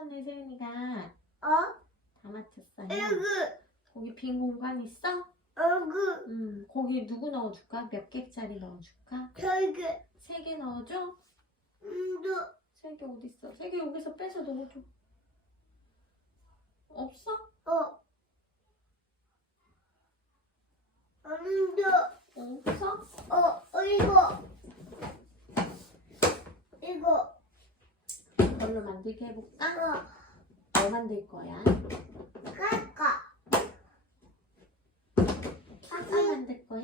맞췄네, 세윤이가. 어? 다 맞췄어요. 여기, 거기 빈 공간 있어? 여기, 음, 거기 누구 넣어줄까? 몇 개짜리 넣어줄까? 저기, 세개 넣어줘? 음, 너, 세개 어딨어? 세 개 여기서 빼서 넣어줘. 없어? 어. 없어? 어. 이거, 이걸로 만들게 해볼까? 어, 뭐 만들 거야? 할까? 사과 만들 거야?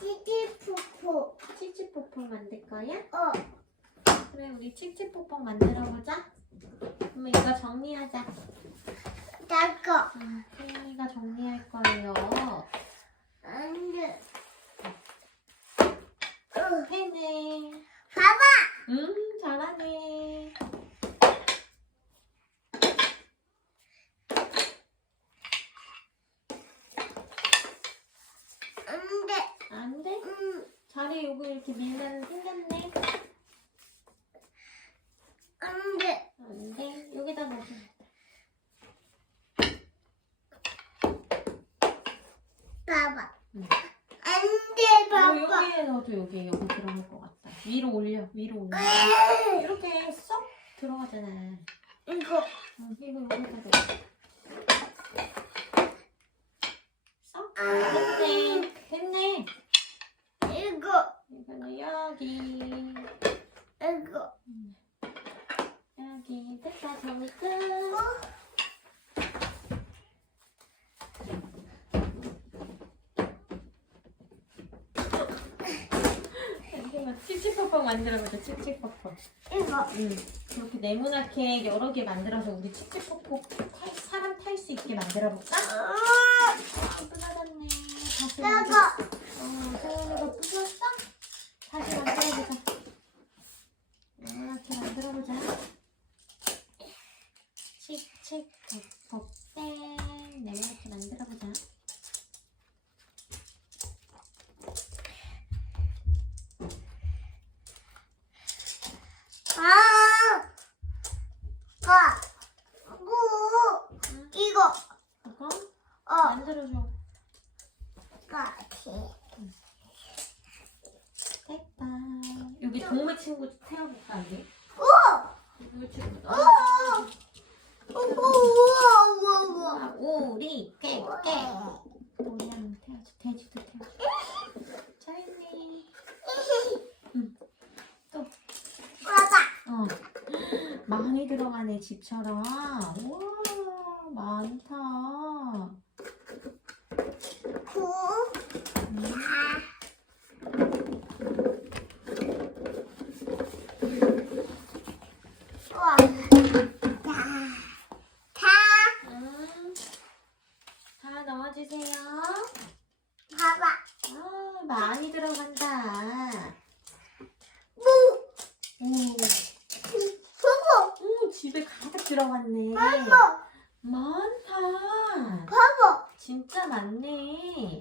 찌찌푸푸, 칙칙폭폭 만들 거야? 어, 그래, 우리 칙칙폭폭 만들어 보자. 그러면 이거 정리하자. 나거. 아, 태연이가 정리할 거예요. 안 돼. 어, 해네. 봐봐! 음, 잘하네. 안 돼. 안 돼? 음, 자리 요거 이렇게 밀면 생겼네. 안 돼. 안 돼. 여기다 넣어줘. 봐봐. 응. 안 돼, 어, 봐봐. 여기에 넣어도 여기 여기 들어갈 것 같다. 위로 올려, 위로 올려. 이렇게 쏙 들어가잖아. 이거, 어, 이거 여기다 넣어. 됐다. 정리 끝. 이거 칙칙퍼퍼 만들어보자. 칙칙퍼퍼. 이거. 응. 그렇게 네모나게 여러 개 만들어서 우리 칙칙퍼퍼 탈- 사람 탈 수 있게 만들어볼까? 아, 아, 부서졌네. 다시 만들. 이거. 어, 세연이가 부셨어? 다시 만들어보자. 네모나게 만들어보자. 칙칙폭폭 땡. 네모나게 만들어보자. 아, 가. 구. 응? 이거. 이거 어, 만들어줘. 같이. 됐다. 여기 동물 친구 우리? 오! 동물 친구. 오! 오, 우와, 깨. 오리 한번 태워줘. 돼지도 태워줘. 잘했네. 어. 많이 들어가네, 집처럼. 우와, 많다. 구. 음. 사. 우와. 다. 다. 음. 다 넣어 주세요. 봐봐. 아, 많이 들어간다. 무. 오, 보고. 오, 집에 가득 들어갔네. 봐봐. 많다. 봐봐. 진짜 많네.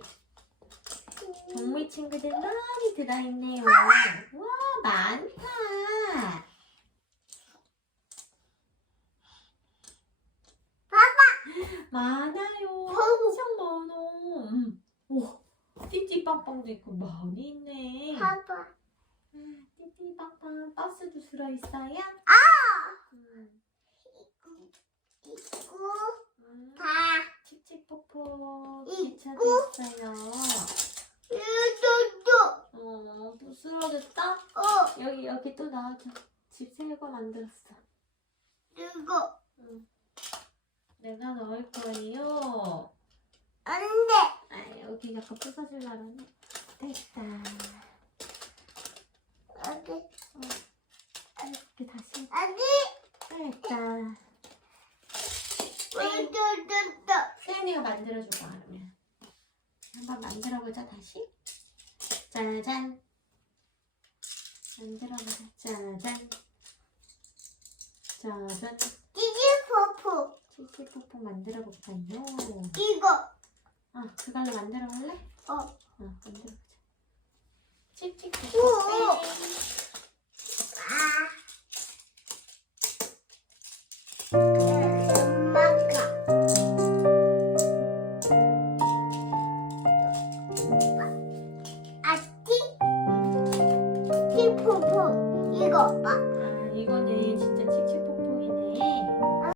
동물 친구들 많이 들어있네요. 와, 많다. 많아요. 엄청 많어. 음. 오, 띠띠빵빵도 있고 많이 있네. 봐봐. 아, 띠띠빵빵 버스도 들어있어요? 아! 음, 있고. 음. 다. 칙칙폭폭 있고. 기차도 있어요. 이것도. 어, 부스러졌다? 어. 여기 여기 또 나와줘. 집 새 거 만들었어. 이거. 내가 넣을 거예요. 안 돼. 아 여기 약간 부서질라 그러네. 됐다. 안 돼. 이렇게 다시 안 돼. 됐다. 이것도. 세연이가 만들어줘봐 그러면. 한번 만들어보자 다시. 짜잔. 만들어보자. 짜잔. 짜잔. 찌찌포포. 치치폭폭 만들어볼까요? 이거. 아 그걸로 만들어볼래? 어. 어